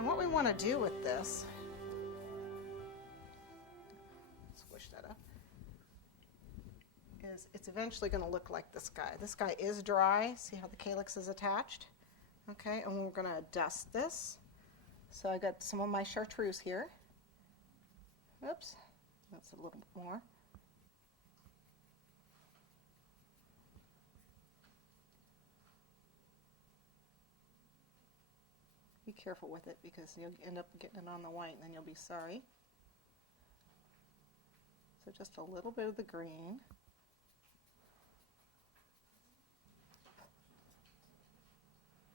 And what we want to do with this, squish that up, is it's eventually going to look like this guy. This guy is dry. See how the calyx is attached? Okay, and we're going to dust this. So I got some of my chartreuse here. Oops, that's a little bit more. Be careful with it because you'll end up getting it on the white and then you'll be sorry. So just a little bit of the green.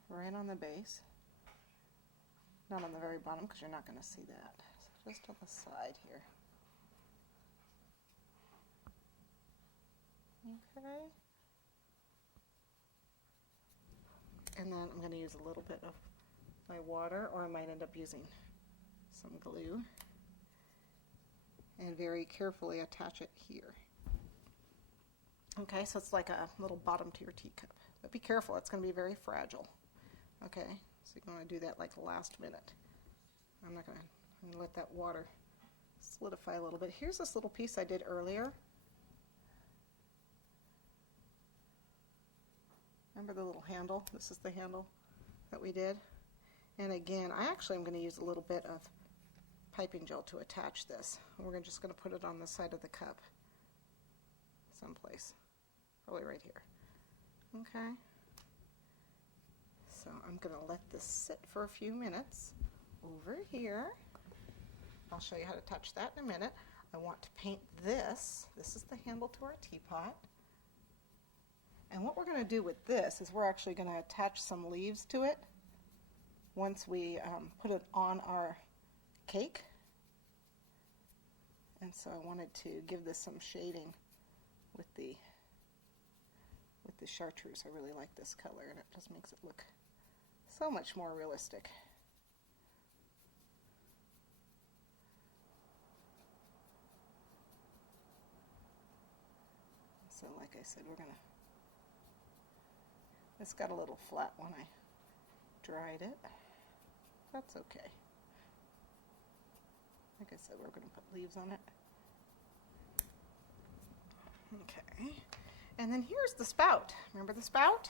Right on the base. Not on the very bottom because you're not going to see that. So just on the side here. Okay. And then I'm going to use a little bit of my water, or I might end up using some glue, and very carefully attach it here. Okay, so it's like a little bottom to your teacup. But be careful, it's going to be very fragile. Okay, so you want to do that like last minute. I'm going to let that water solidify a little bit. Here's this little piece I did earlier. Remember the little handle? This is the handle that we did. And again, I actually am going to use a little bit of piping gel to attach this. We're just going to put it on the side of the cup someplace, probably right here. Okay. So I'm going to let this sit for a few minutes over here. I'll show you how to touch that in a minute. I want to paint this. This is the handle to our teapot. And what we're going to do with this is we're actually going to attach some leaves to it once we put it on our cake. And so I wanted to give this some shading with the chartreuse. I really like this color, and it just makes it look so much more realistic. So like I said, we're going to, this got a little flat when I dried it. That's okay. Like I said, we're going to put leaves on it. Okay. And then here's the spout. Remember the spout?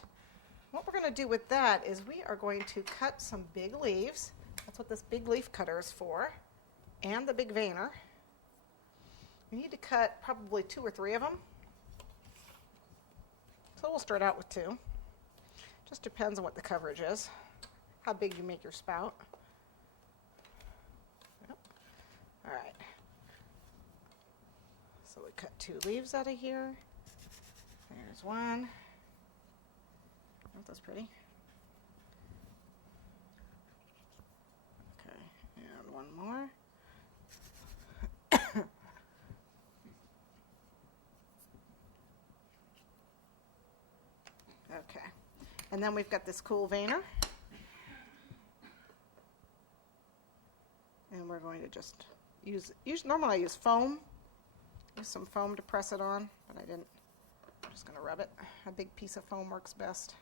What we're going to do with that is we are going to cut some big leaves. That's what this big leaf cutter is for. And the big veiner. We need to cut probably 2 or 3 of them. So we'll start out with 2. Just depends on what the coverage is, how big you make your spout. Yep. All right. So we cut 2 leaves out of here. There's one. Oh, that's pretty. Okay, and one more. Okay. And then we've got this cool veiner. And we're going to just normally I use foam. Use some foam to press it on, but I didn't. I'm just going to rub it. A big piece of foam works best.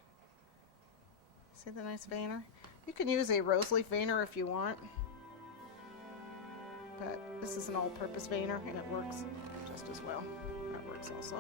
See the nice veiner? You can use a rose leaf veiner if you want. But this is an all-purpose veiner, and it works just as well. That works also.